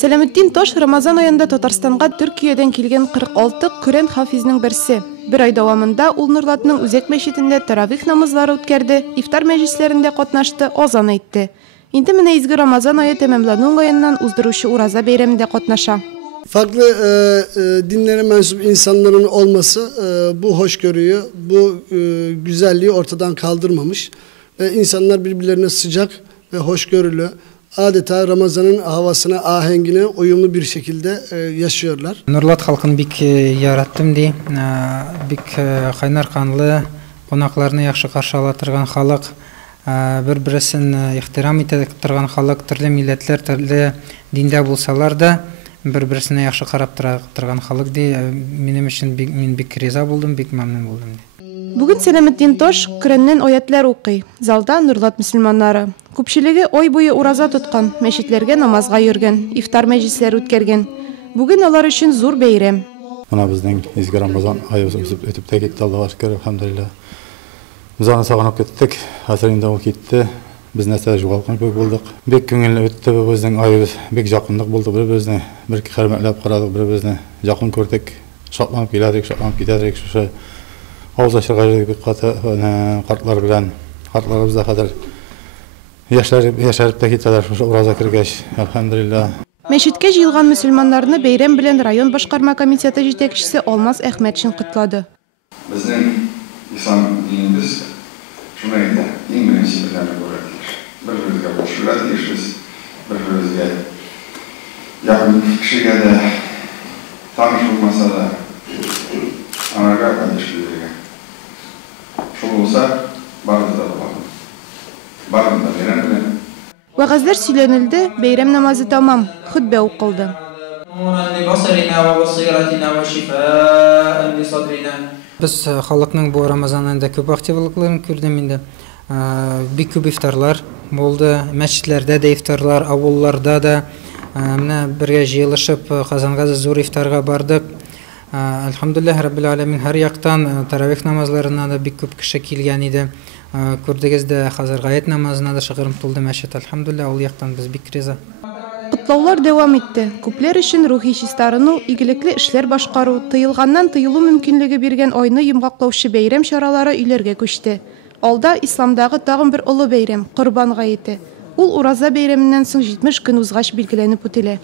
Сәләметдин Тош Рамазан айында Татарстанга Төркиядән килгән 46 Коръән хафизның берсе. Бер ай дәвамында ул Нурлатның Үзәк мәчетендә таравих намазлары үткәрде, ифтар мәҗлесләрендә катнашты, азан әйтте. Инде менә изге Рамазан ае тәмамлану уңаеннан уздыручы Ураза бәйрәмендә катнаша. Farklı dinlere mensup insanların olması bu hoşgörüyü, bu güzelliği ortadan kaldırmamış. İnsanlar birbirlerine sıcak ve hoşgörülü, adeta Ramazan'ın havasına, ahengine uyumlu bir şekilde yaşıyorlar. Nurlat halkını bik yarattım di, bik kaynar kanlı, konaklarını yaxşı karşı alatırgan halk, bir-birisini ihtiram ettirgan halk, türlü milletler, türlü dinde bulsalar da, bir-birisine yaxşı qarab тұрған халық де, менің үшін мен бик риза болдым, бик мәмнун болдым. Бүген Сәләметдин Тош Коръәннән аятлар укый. Залда Нурлат мөселманнары. Күпчелеге ой буе ураза тоткан, мәчетләргә намазга йөргән, ифтар мәҗлесләре үткәргән. Бүген алар өчен зур бәйрәм. Менә безнең изге Рамазан айыбыз үтеп тә китте, Аллаһка шөкер, алхамдулилlah. Без аны сагынып кеттек, хәзер инде ул китте. Biz nəsə juğalqan köp bulduk. Bek köngülü ötdü və bizning ayımız bek жақындық buldu. Bir-birini bir hörmətlәп qaradıq, bir-birini жақын gördük. Şatlanıp gələdik, şatlanıp gedədik. Şuşa ağız açırğa bek qatı qartlar bilan, qartlarımızda qədər yaşarıb da ketdilər. Şuşa Urazа кергәч, elhamdülillah. Мәчеткә җыелган мөселманнарны бәйрәм белән район башкарма комитеты җитәкчесе Алмаз Әхмәтшин котлады. Безнең ислам динimiz şuna indi, en birinci birlerine öğretilir. Bir-birimizge boşluğa değişiriz, bir-birimizge yakın kişiye de tanışılmasa da anaga kardeşliğe. Şu olsa barında da olalım. Barında veren bile. Вәгазьләр сөйләнелде, бәйрәм намазы тамам, хутбә укылды. Biz халыкның бу Рамазан айында күп активлыкларын күрдем инде. Бик күп ифтарлар булды, мәчетләрдә дә ифтарлар, авылларда да. Менә бергә җыелышып Казанга зур ифтарга бардык. Алхамдулиллах раббил алямин, һәр яктан таравих намазларына да бик күп кеше килгән иде. Күрдегез дә хәзер гаят намазына да шыгырым тулды мәчет. Алхамдулиллах, ул яктан без бик риза. Котлаулар дәвам итте. Күпләр өчен рухи чистарыну, игелекле эшләр башкару, тыелганнан тыелу мөмкинлеге биргән айны йомгаклаучы бәйрәм чаралары өйләргә күчте. Алда исламдагы тагын бер олы бәйрәм, Корбан гаете. Ул Ураза бәйрәменнән соң 70 көн узгач билгеләнеп үтелә.